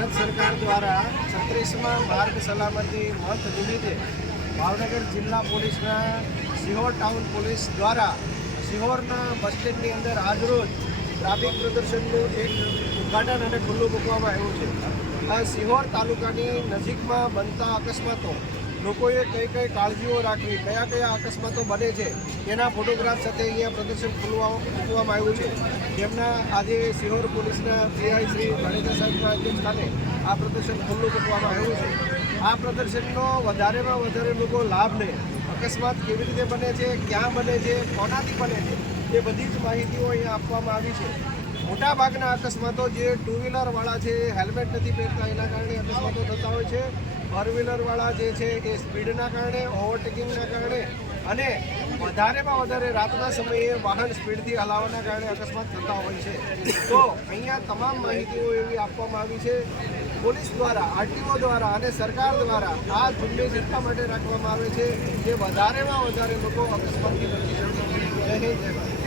ભારત સરકાર દ્વારા 36મા માર્ગ સલામતી મંથ નિમિત્તે ભાવનગર જિલ્લા પોલીસના સિહોર ટાઉન પોલીસ દ્વારા સિહોરના બસ સ્ટેન્ડની અંદર આજરોજ ટ્રાફિક પ્રદર્શનનું એક ઉદ્ઘાટન અને ખુલ્લું મૂકવામાં આવ્યું છે। આ સિહોર તાલુકાની નજીકમાં બનતા અકસ્માતો, લોકોએ કઈ કાળજીઓ રાખવી, કયા કયા અકસ્માતો બને છે તેના ફોટોગ્રાફ સાથે અહીંયા પ્રદર્શન મૂકવામાં આવ્યું છે। જેમના આજે સિહોર પોલીસના પીઆઈ શ્રી જાડેજા સાહેબના અધ્યક્ષસ્થાને આ પ્રદર્શન ખુલ્લું મૂકવામાં આવ્યું છે। આ પ્રદર્શનનો વધારેમાં વધારે લોકો લાભ લે, અકસ્માત કેવી રીતે બને છે, ક્યાં બને છે, કોનાથી બને છે, એ બધી જ માહિતીઓ અહીંયા આપવામાં આવી છે। મોટાભાગના અકસ્માતો જે ટુ વ્હીલરવાળા છે, હેલ્મેટ નથી પહેરતા, એના કારણે અકસ્માતો થતા હોય છે। ફોર વ્હીલરવાળા જે છે એ સ્પીડના કારણે, ઓવરટેકિંગના કારણે અને વધારેમાં વધારે રાતના સમયે વાહન સ્પીડથી હલાવવાના કારણે અકસ્માત થતા હોય છે। તો અહીંયા તમામ માહિતીઓ એવી આપવામાં આવી છે પોલીસ દ્વારા, આરટીઓ દ્વારા અને સરકાર દ્વારા। આ ઝુંબેશ એટલા માટે રાખવામાં આવે છે કે વધારેમાં વધારે લોકો અકસ્માતથી બચી શકે। જય હિન્દ, જય ભારત।